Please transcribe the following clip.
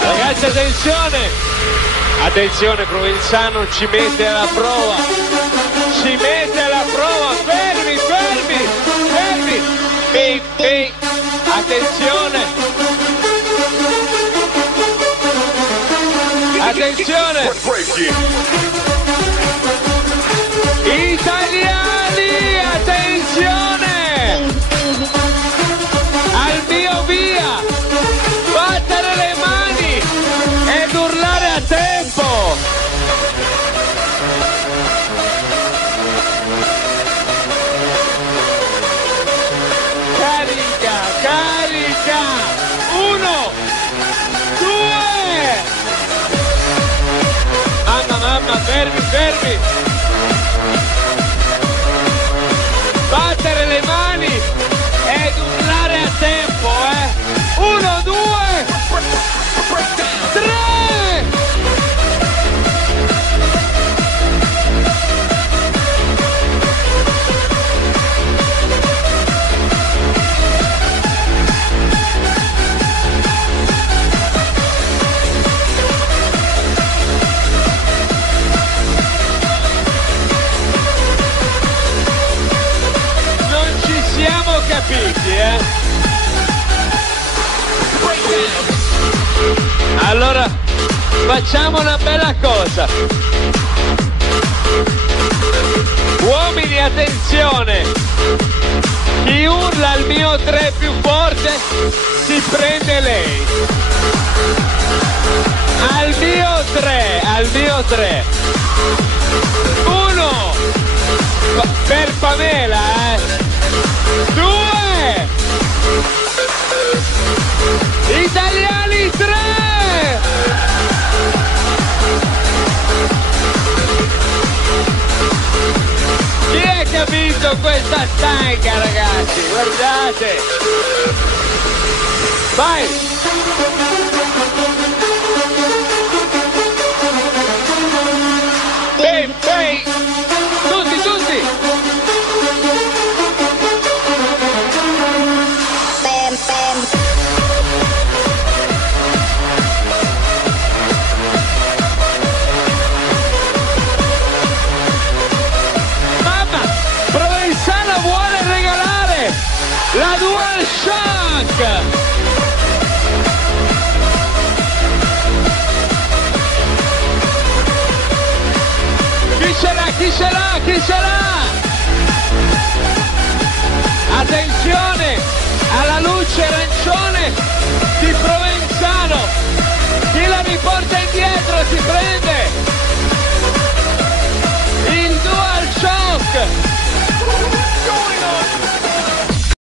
Ragazzi, attenzione! Attenzione, Provenzano ci mette alla prova! Ci mette alla prova! Fermi, fermi, fermi! Ehi, ehi! Attenzione! Attenzione! Italiani, attenzione! Al mio via! Battere le mani ed urlare a tempo! Carica, carica! 1, 2! Mamma, fermi, fermi! Battere le mani ed urlare a tempo, 1, 2, 3! Non ci siamo capiti, Allora, facciamo una bella cosa. Uomini, attenzione! Chi urla il mio 3 più forte si prende lei. Al mio 3, al mio 3. 1 per Pamela, 2 italiani, 3! Chi è che ha vinto questa stanca, ragazzi? Guardate! Vai! Beh, beh! Tutti, tutti! La DualShock! Chi ce l'ha? Chi ce l'ha? Chi ce l'ha? Attenzione alla luce arancione di Provenzano!